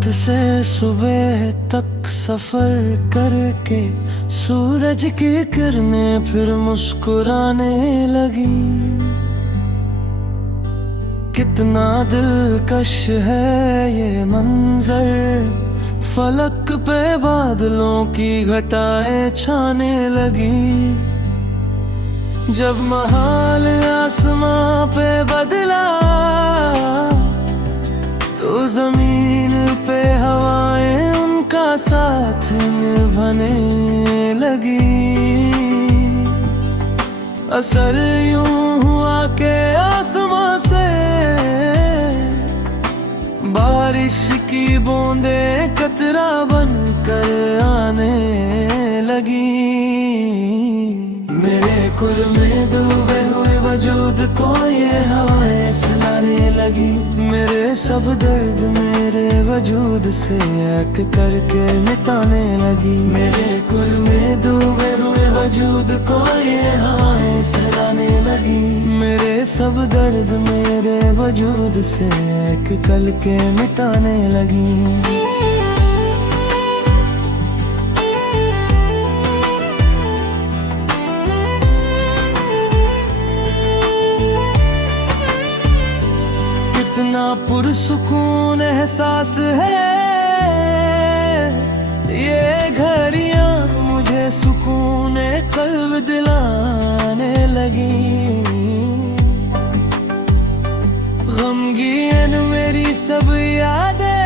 रात से सुबह तक सफर करके सूरज की किरणें फिर मुस्कुराने लगी। कितना दिलकश है ये मंजर, फलक पे बादलों की घटाएं छाने लगी। जब महाल आसमां पे बदला तो जमीन पे हवाएं उनका साथ निभाने लगी। असर यूं हुआ के आसमां से बारिश की बूंदें कतरा बनकर आने लगी। मेरे कुल में डूबे हुए वजूद को ये हवाएं सुलाने लगी। मेरे सब दर्द मेरे वजूद से एक करके मिटाने लगी। मेरे कुल में डूबे हुए वजूद को ये हवाएं सुलाने लगी। मेरे सब दर्द मेरे वजूद से एक करके मिटाने लगी। कितना पुरसुकून एहसास है ये घड़ियां, मुझे सुकून कल्ब दिलाने लगी। गमगीन मेरी सब यादें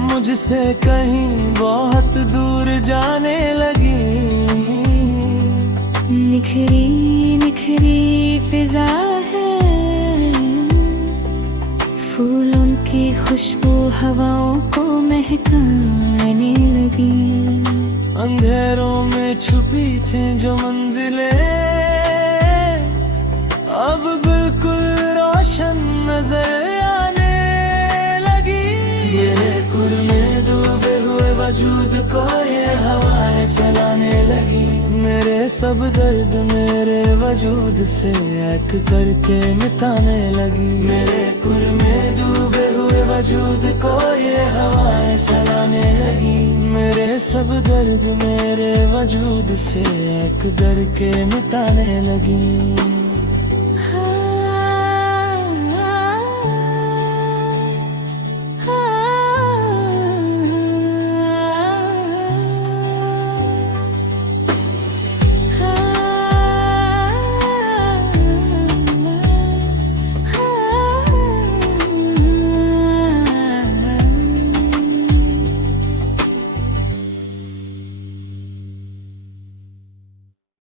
मुझसे कहीं बहुत दूर जाने लगी। निखरी निखरी फिजा है, फूलों की खुशबू हवाओं को महकाने लगी। अंधेरों में छुपी थी जो मंजिलें अब बिल्कुल रोशन नजर आने लगी। मेरे कुल में डूबे हुए वजूद को ये हवाएं सुलाने लगी। मेरे सब दर्द मेरे वजूद से एक करके मिटाने लगी। मेरे कुल में डूबे हुए वजूद को ये हवाएं सुलाने लगी। मेरे सब दर्द मेरे वजूद से एक करके मिटाने लगी।